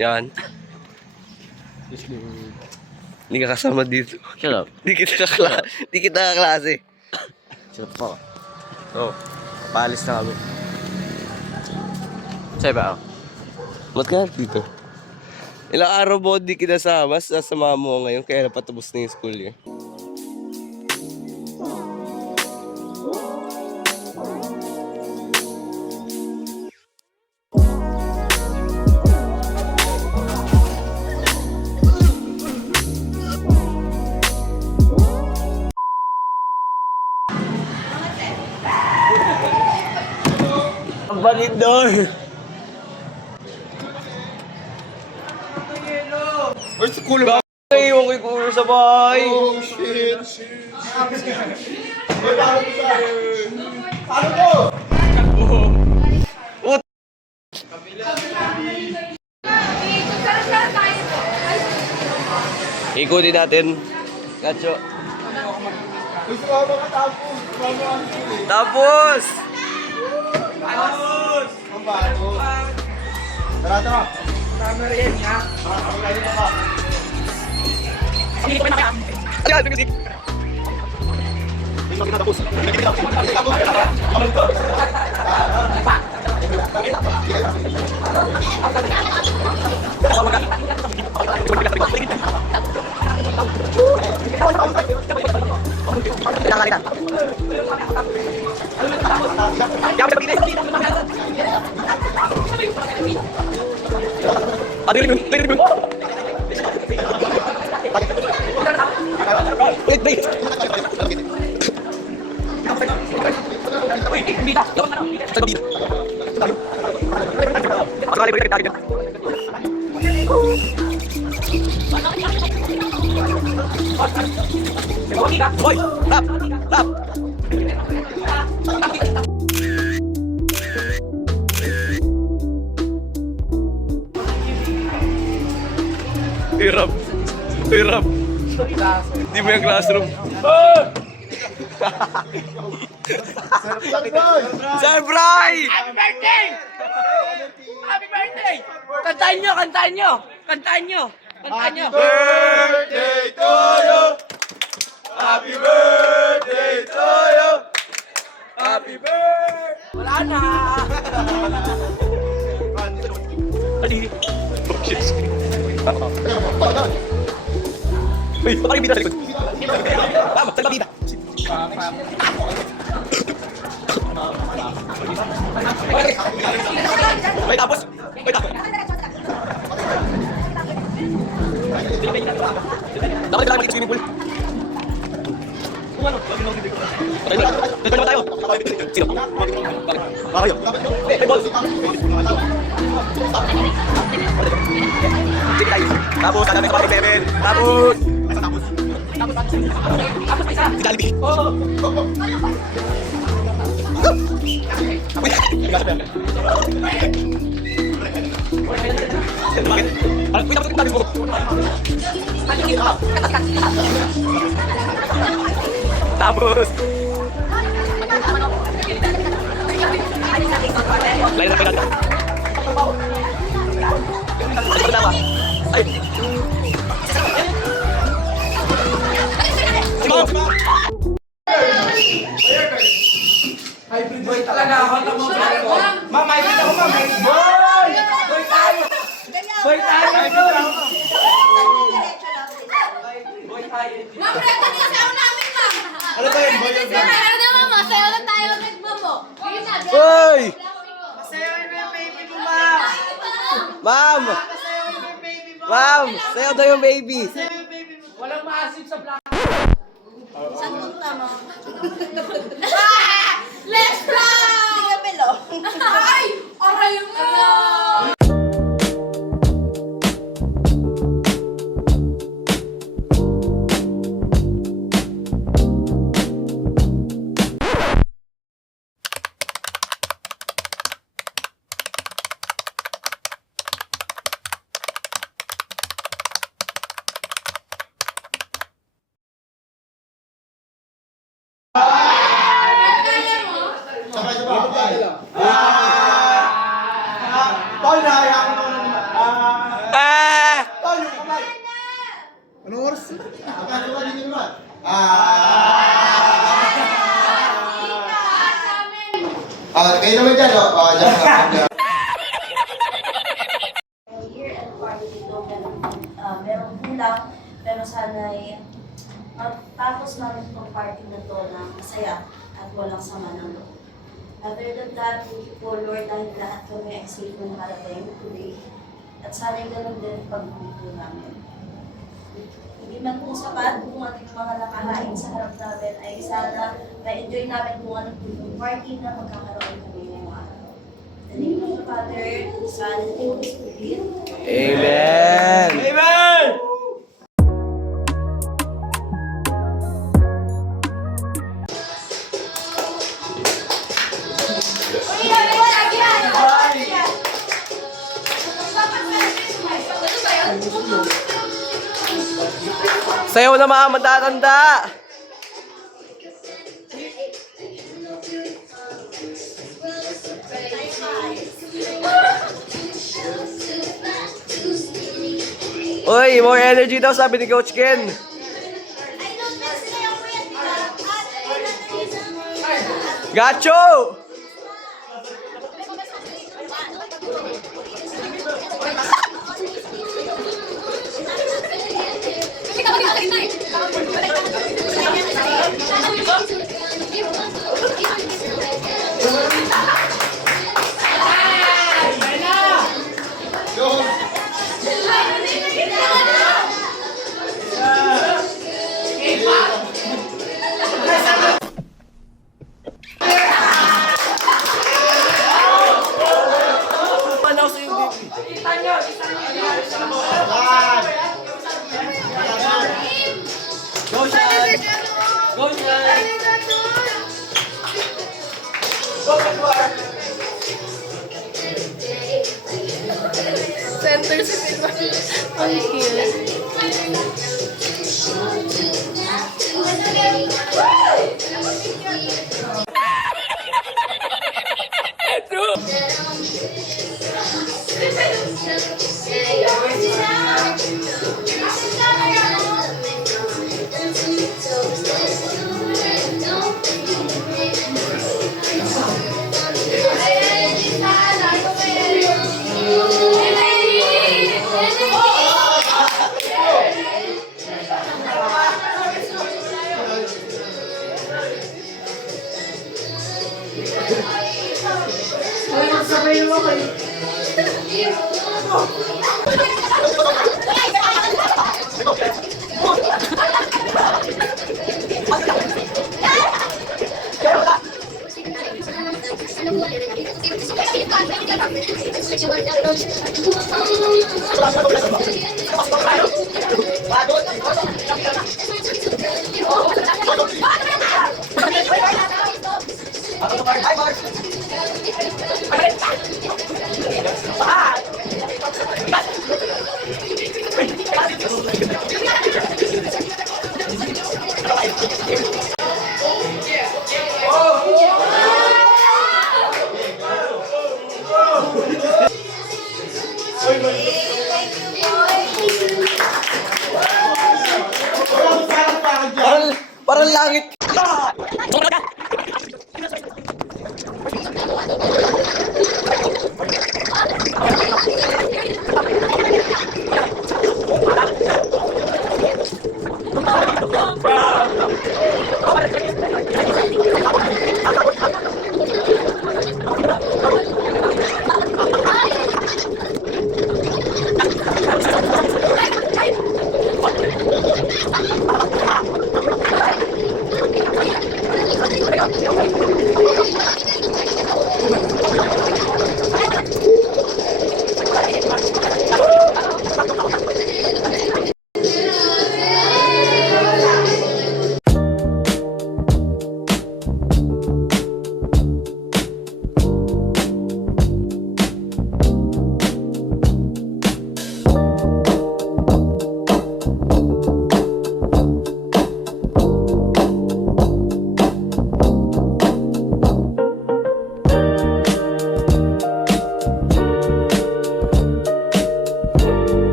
Yan. Hindi ka kasama dito. Shut up. Di kita kaklase. Shut up po. Oh, paalis na kami. Sa'yo ba ako? Ba't ka dito? Ilang araw mo di kinasama, sasama mo ngayon kaya napatapos na yung school year. Ang bakit doon? Ay, sa kulo ba? Iwan ko yung kulo sa bahay. Oh, shit. Paano to? Ikutin natin. Gacho. Gusto ko mga tapos. Tapos! Ang bago. Tara, tara. Tama rin, ha? Ang lagi na ka. Ayan, music! Hindi mo kinatapos. Boy, rap! Hirap. Hindi mo yung classroom. Sir Bry! Happy birthday! Happy birthday! Kantahin nyo! Birthday to you! Happy birthday to you! Happy birthday! Wala na! Ali. Oh, shit. Uy, baka yung bida sa likod. Tama, saan ba bida? May tapos. Dapat kailangan dito swimming pool. Dito naman tayo. Sino? Bakit? May balls. Sige tayo. Tapos, kadami ka pa 7. Tapos. Si Jollibee. Bakit? Wait, tapos yung mo. Tapos. Lain na pinagka. Ay, patawa. Ay. Simon! Hybrid boy talaga ako ng mga Ma'am, may kita ko, ma'am. Boy tayo! Boy tayo! Boy tayo! Ma'am, reto niyo sa namin, ma'am. Ano ba yun, boy? Ano naman, ma'am? Sayo lang tayo nagmo mo. Hoy! Sayaw na yung baby mo, ma'am! Ma'am! Sayaw na yung baby mo! Ma'am! Sayo daw yung baby. Sayaw yung baby mo! Walang maasip sa black. Saan punta, ma'am? Let's go! Sige, Belo. Ay! Aray mo! Paul, nahaya ko naman. Kayo naman dyan, oh. Dyan ka. Year-end party dito, merong kulang, pero sana'y tapos namin itong party na to na masaya at walang sama ng loob. Other than that, thank you po Lord dahil lahat kami ay safe na nakarating today. At sana'y ganun din pag-uwi namin. Hindi man kung sapat kung ating mga nakahain sa harap namin ay sana na-enjoy namin kung anong yung party na magkakaroon kami ngayong araw. In the name of the Father, the Son, and the Holy Spirit. Amen! Amen! Sayaw na mga matatanda! Uy, more energy daw sabi ni Coach Ken. Gacho! Center si Pima. Ang cute. Parang langit.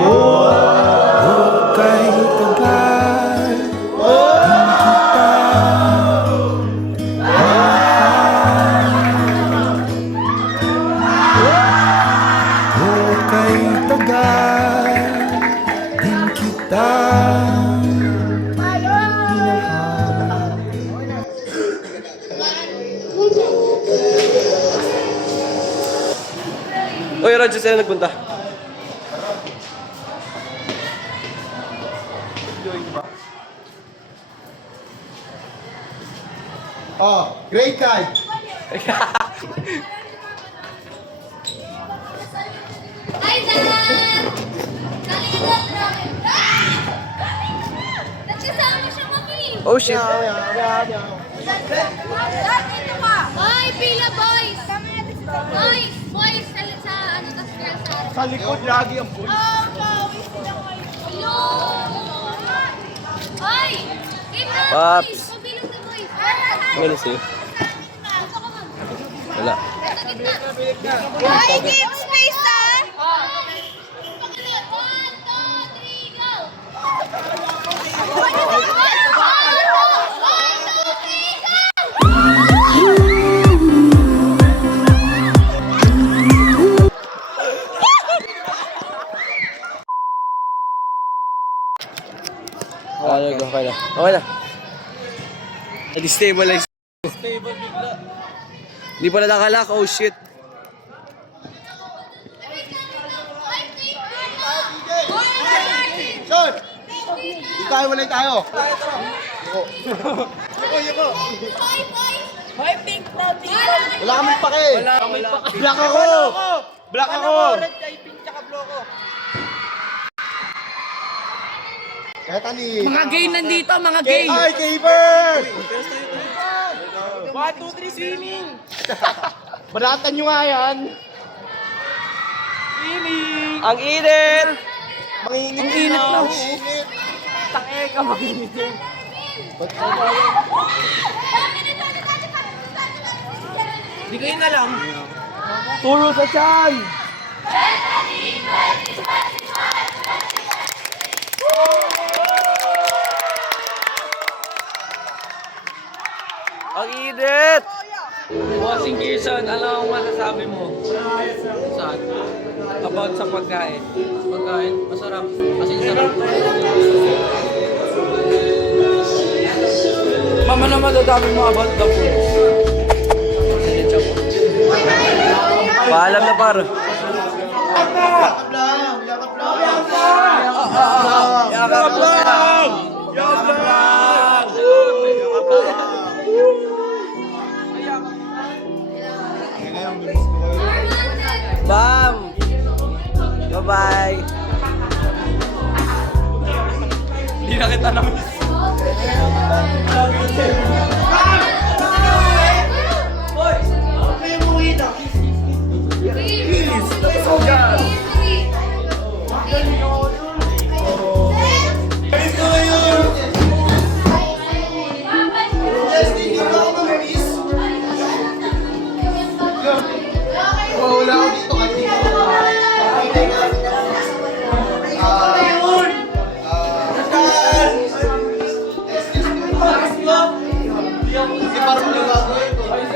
Hukay tagal Hukay tagal din kita minahal. Uy, Roger, sa'yo nagpunta. Oh, great guy. Hi, Dad! Nalilat namin. Nagkasama siya, Mami! Oh, shit. Dad, dito ka! Hoy, pila, boys! Boys! Boys! Sa ano, tas girls sa Sa likod lagi ang bull. Hello! Hoy! Ina, Paps. boys! Pabilang na, boys! Ano sa'yo? Gusto ko, Ma'am. Wala. Ito, gitna. Hoy, give space, ah! Pagkalit. 1, 2, 3, go! 1, 2, 3, go! Okay na. Okay na. Na-destabilize. Hindi pala nakalak. Oh, shit. Sean! Tayo, walay tayo. Wala kami pake. Black ako. Black ako. Kahit ani. Mga gay nandito, mga gay. Ay, Caver! 1, 2, 3, swimming. Baratan nyo nga yan. Swimming. Ang init! Manginit Ang init na. Manginit. Tange ka, makinig. Hindi ko yun alam. Turo sa tiyan. Ang init! Bossing Kirson, ano ang masasabi mo? Saan? About sa pagkain. Pagkain, masarap. Kasi sarap. Mama na madadami mo about the food. Paalam na, par. Yakap lang! Yakap lang! Bam! Bye-bye! Hindi na kita naman. Wala ako dito kasi.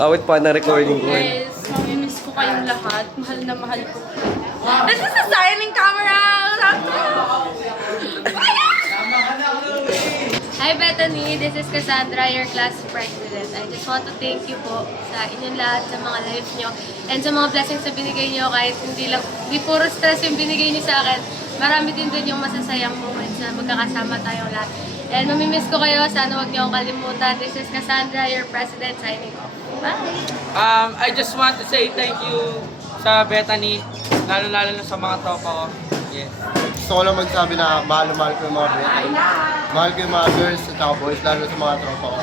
Awit pa na recording ko. Guys, mamimiss ko kayong lahat. Mahal na mahal ko. This is a silent camera! Hi Bethany, this is Cassandra, your class president. I just want to thank you po sa inyong lahat, sa mga life nyo, and sa mga blessings na binigay nyo kahit hindi puro stress yung binigay nyo sa akin. Marami din dun yung masasayang moments na magkakasama tayong lahat. And mamimiss ko kayo, sana huwag nyo akong kalimutan. This is Cassandra, your president, signing off. Bye! I just want to say thank you sa Bethany, lalo-lalo na sa mga tropa ko. Yes. Gusto ko lang magsabi na mahal ko yung mga boys. Mahal ko yung mga girls at saka boys, lalo sa mga tropa ko.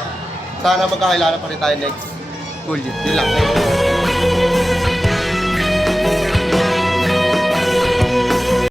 Sana magkakilala pa rin tayo next school year. Yun lang.